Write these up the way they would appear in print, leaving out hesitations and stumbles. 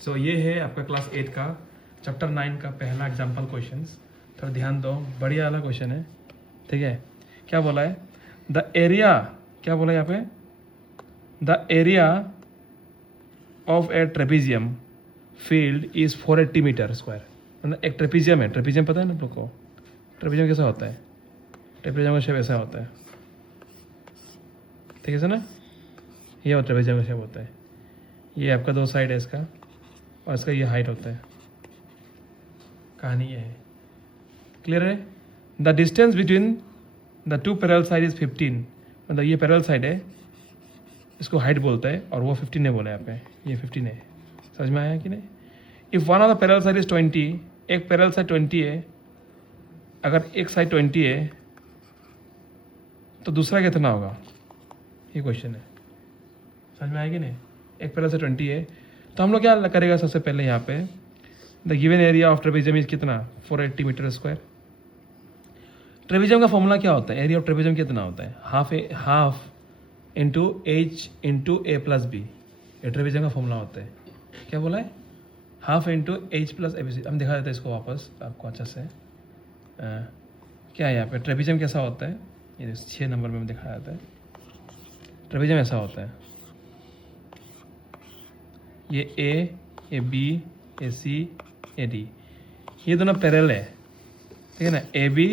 सो ये है आपका क्लास 8 का चैप्टर 9 का पहला एग्जाम्पल क्वेश्चंस। थोड़ा ध्यान दो, बढ़िया वाला क्वेश्चन है, ठीक है। क्या बोला है? द एरिया, क्या बोला है यहाँ पे? The area of a trapezium field is 480 metre square. मतलब एक ट्रेपीजियम है, ट्रेपीजियम पता है ना आप लोग को? ट्रेपीजियम कैसा होता है? ट्रेपीजियम का शेप ऐसा होता है, ठीक है ना? ये और ट्रेपीजियम का शेप होता है। ये आपका 2 साइड है इसका, और इसका ये हाइट होता है। कहानी ये है, क्लियर है? The distance between the 2 parallel side is 15। मतलब ये पैरेलल साइड है, इसको हाइट बोलता है, और वो 15 है बोला यहाँ पे, ये 15 है। समझ में आया कि नहीं? If one of the parallel side is 20, एक पैरेलल साइड 20 है, अगर एक साइड 20 है तो दूसरा कितना होगा? ये क्वेश्चन है। समझ में आया कि नहीं? एक पैरेलल साइड 20 है, तो हम लोग क्या करेगा? सबसे पहले यहाँ पे the given area of trapezium is कितना? 480 मीटर स्क्वायर। ट्रेपीजियम का फॉर्मूला क्या होता है? एरिया ऑफ ट्रेपीजियम कितना होता है? Half into H into A plus B. ये ट्रेपीजियम का फॉर्मूला होता है। क्या बोला है? Half into H plus A B C. हम दिखा देते हैं इसको वापस आपको अच्छा से। क्या है यहाँ पे? ट्रेपीजियम कैसा होता है? ये 6 नंबर में दिखाया जाता है। ट्रेपीजियम ऐसा होता है, ये A B A C A D, ये दोनों पैरेलल है, ठीक है ना? A B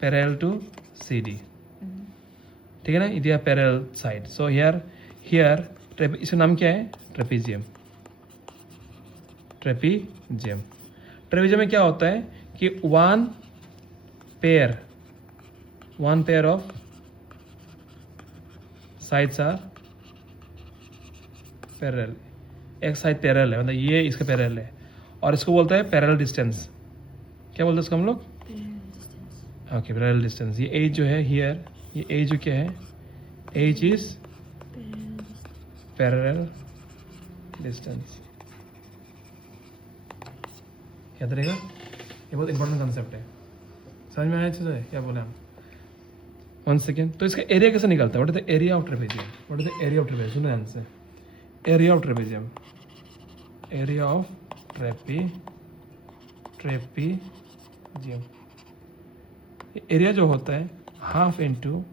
parallel to C D, ठीक है ना? इधर पैरेलल साइड। सो हियर इसका नाम क्या है? ट्रेपीजियम। ट्रेपीजियम में क्या होता है कि one pair of sides are parallel. एक साइड पैरेलल है, मतलब ये इसका पैरेलल है, और इसको बोलता है पैरेलल डिस्टेंस। क्या बोलते हैं इसको हम लोग? Okay, parallel distance. ये एज जो है हियर, ये एज जो क्या है? H is parallel distance. याद रहेगा, ये बहुत इंपॉर्टेंट कंसेप्ट है। समझ में आया अच्छे से? क्या बोले हम? 1 सेकेंड। तो इसका एरिया कैसे निकलता है? What is the area of trapezium? What is the area of trapezium? सुनो ध्यान से। Area of trapezium, area of trapezium, area जो होता है half into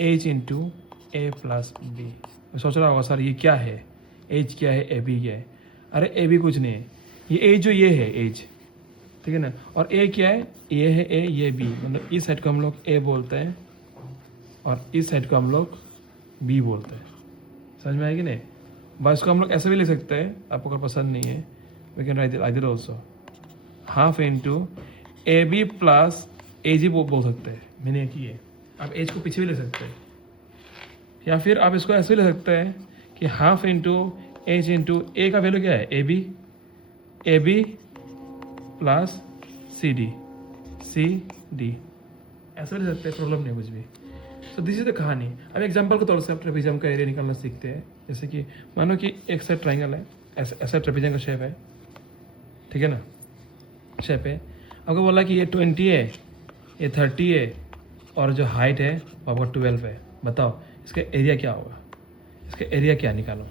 H into A plus B. सोच रहा होगा सर ये क्या है? एच क्या है? ए बी क्या है? अरे ए बी कुछ नहीं है, ये एज जो ये है एज, ठीक है ना? और ए क्या है? ये है ए, ये बी। मतलब इस साइड को हम लोग ए बोलते हैं, और इस साइड को हम लोग बी बोलते हैं। समझ में आएगी नहीं? बस इसको हम लोग ऐसे भी लिख सकते हैं, आपको अगर पसंद नहीं है we can write either also. Half into A B plus A G बोल सकते हैं, मैंने एक ही है। आप एज को पीछे भी ले सकते हैं, या फिर आप इसको ऐसे भी ले सकते हैं कि half into H into A का वैल्यू क्या है? A B plus C D, ऐसा भी ले सकते हैं, प्रॉब्लम नहीं कुछ भी। सो दिस इज द कहानी। अब एग्जाम्पल के तौर से आप ट्रेपीजियम का एरिया निकालना सीखते हैं। जैसे कि मानो कि एक साइड ट्राइंगल है, ऐसा ट्रेपीजियम का शेप है, ठीक है ना? शेप है। आपको बोला कि ये 20 है, ये 30 है, और जो हाइट है वो आपका 12 है। बताओ इसका एरिया क्या होगा? इसका एरिया क्या निकालो?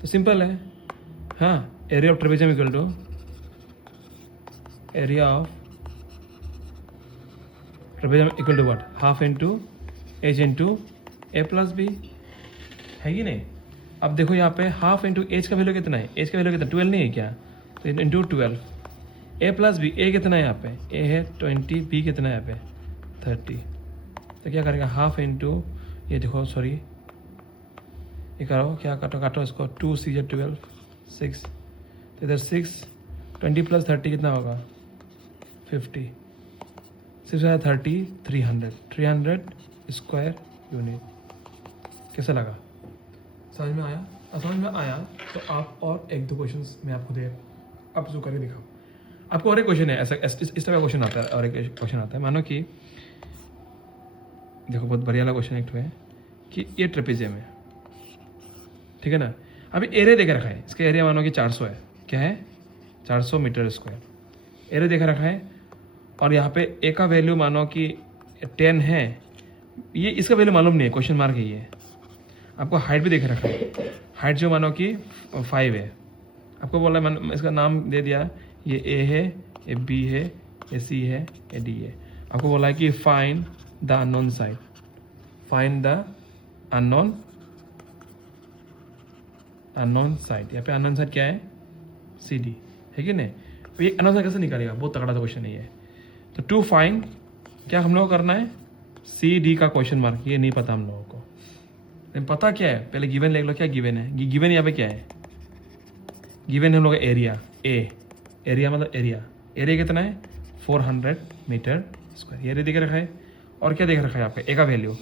तो सिंपल है, हाँ, area of trapezium equal to area of trapezium equal to what? Half into H into A plus B, है कि नहीं? अब देखो यहाँ पे हाफ इंटू एच का वैल्यू कितना है? एच का वैल्यू कितना? 12 नहीं है क्या? तो इंटू 12, ए प्लस बी, ए कितना है यहाँ पे? ए है 20, बी कितना है यहाँ पे? 30। तो क्या करेगा? हाफ इंटू, ये देखो सॉरी, ये करो, क्या काटो इसको, 2 सी 12, 6, तो इधर 6, 20 प्लस 30 कितना होगा? 50, 6 30, 300 स्क्वायर यूनिट। कैसा लगा? समझ में आया? समझ में आया तो आप और 1-2 क्वेश्चन मैं आपको दे आप जो करके दिखाओ। आपको और एक क्वेश्चन है, ऐसा इस तरह का क्वेश्चन आता है, और एक क्वेश्चन आता है। मानो कि देखो बहुत बढ़िया वाला क्वेश्चन एक है कि ये ट्रेपीजियम है, ठीक है ना? अभी एरिया देकर रखा है, इसका एरिया मानो कि 400 है। क्या है? 400 मीटर स्क्वायर एरिया देखा रखा है, और यहाँ पे ए का वैल्यू मानो कि 10 है, ये इसका वैल्यू मालूम नहीं है, क्वेश्चन मार्क है ये। आपको हाइट भी देख रखा है, हाइट जो मानो कि 5 है, आपको बोला मैंने इसका नाम दे दिया, ये ए है, ये बी है, ये सी है, ये डी है। आपको बोला है कि find the unknown side, find the unknown side. यहाँ पे अननोन साइड क्या है, सी डी है कि नहीं। तो ये अननोन साइड कैसे निकालेगा, बहुत तगड़ा सा क्वेश्चन है ये। तो टू फाइंड क्या हम लोग को करना है, सी डी का क्वेश्चन मार्क, ये नहीं पता हम लोगों को। लेकिन पता क्या है, पहले गिवन लिख लो, क्या गिवन है, गिवन यहाँ पे क्या है, गिवन हम लोग एरिया, एरिया मतलब एरिया कितना है 400 मीटर स्क्वायर, एरिया देख रखा है। और क्या देख रखा है यहाँ पे, ए का वैल्यू,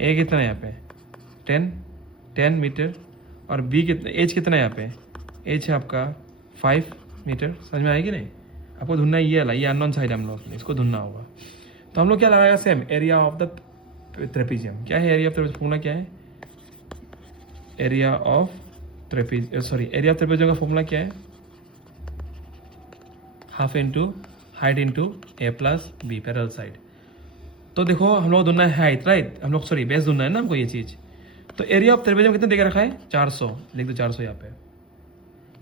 ए कितना है यहाँ पे 10 मीटर, और बी कितना, एज कितना है यहाँ पे, एज है आपका 5 मीटर। समझ में आएगी नहीं, आपको ढूंढना ये वाला, ये अननोन साइड हम लोग इसको ढूंढना होगा। तो हम लोग क्या लगाएगा, same area of the trapezium. क्या है एरिया ऑफ ट्रेपीजियम, फॉर्मूला क्या है, एरिया ऑफ ट्रेपीजियम का फॉर्मूला क्या है, half into height into A plus B parallel side. तो देखो हम लोग ढूंढना है हाइट, राइट, हम लोग सॉरी बेस ढूंढना है ना हमको ये चीज़। तो एरिया ऑफ ट्रेपीजियम कितने देकर रखा है 400, लिख दो 400 यहाँ पे।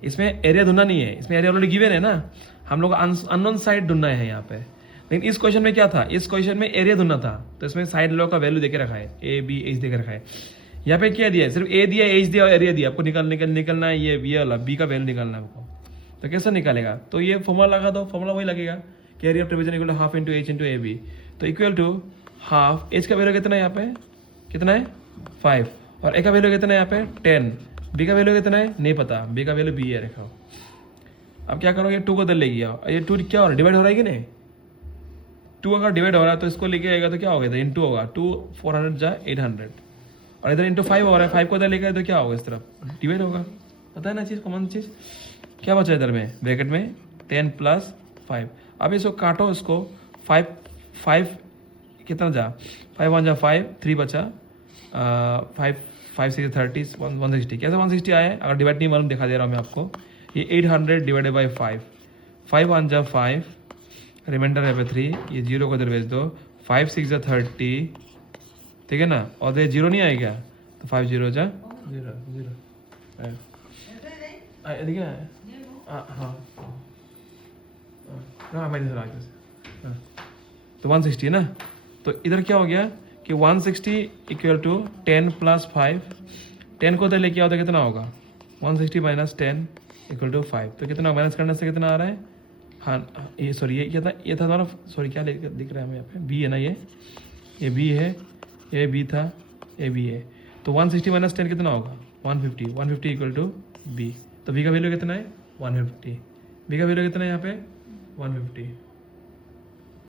इसमें एरिया ढूंढना नहीं है, इसमें एरिया ऑलरेडी गिवन है ना, हम लोग अननोन साइड ढूंढना है यहाँ पे। लेकिन इस क्वेश्चन में क्या था, इस क्वेश्चन में एरिया ढूंढना था, तो इसमें साइड लो का वैल्यू देके रखा है, ए बी एच देकर रखा है। यहाँ पे क्या दिया है, सिर्फ ए दिया, एच दिया और एरिया दिया, आपको निकलना है ये वाला बी का वैल्यू निकालना है आपको। तो कैसे निकालेगा, तो ये फॉर्मूला लगा दो, फॉर्मूला वही लगेगा कि area of trapezium equal to half into H into A B. तो इक्वल टू हाफ, एच का वैल्यू कितना है यहाँ पे, कितना है 5, और ए का वैल्यू कितना है यहाँ पे 10, बी का वैल्यू कितना है नहीं पता, बी का वैल्यू बी है रखा। अब क्या करोगे, 2 को इधर ले गया, ये 2 क्या हो रहा है, डिवाइड हो रहा है कि नहीं, 2 अगर डिवाइड हो रहा है तो इसको लेके आएगा तो क्या होगा, इंटू होगा, 2 400 जा 800, और इधर इंटू 5 हो रहा है, 5 को इधर लेके आए तो क्या होगा, इस तरफ डिवाइड होगा। पता है ना चीज़, कॉमन चीज़। क्या बचा इधर में ब्रैकेट में 10 प्लस 5। अब इसको काटो, इसको 5 कितना जा, 5 1 जा 5, 3 बचा 5 6 30 160। कैसे 160 आया है, अगर डिवाइड नहीं मालूम दिखा दे रहा हूँ मैं आपको, ये 800 डिवाइडेड बाई 5 1 जा 5, रिमाइंडर है पे 3, ये 0 को इधर भेज दो, 5 6 जा 30, ठीक है ना, और ये 0 नहीं आएगा तो 5 0 जा 0 ठीक है। हाँ मेरे इधर आ गया, तो 160 है ना। तो इधर क्या हो गया कि 160 इक्वल टू 10 प्लस 5, 10 को इधर लेके आओ तो कितना होगा, 160 माइनस 10 इक्वल टू 5। तो कितना माइनस करने से कितना आ रहा है, हाँ ये सॉरी ये क्या था, ये था हमारा, सॉरी क्या दिख रहा है हमें यहाँ पे, बी है ना, ये बी है, ये बी था, ये बी है। तो 160 माइनस 10 कितना होगा 150 इक्वल टू बी। तो बी का वैल्यू कितना है 150, बी का वैल्यू कितना है यहाँ पे 150।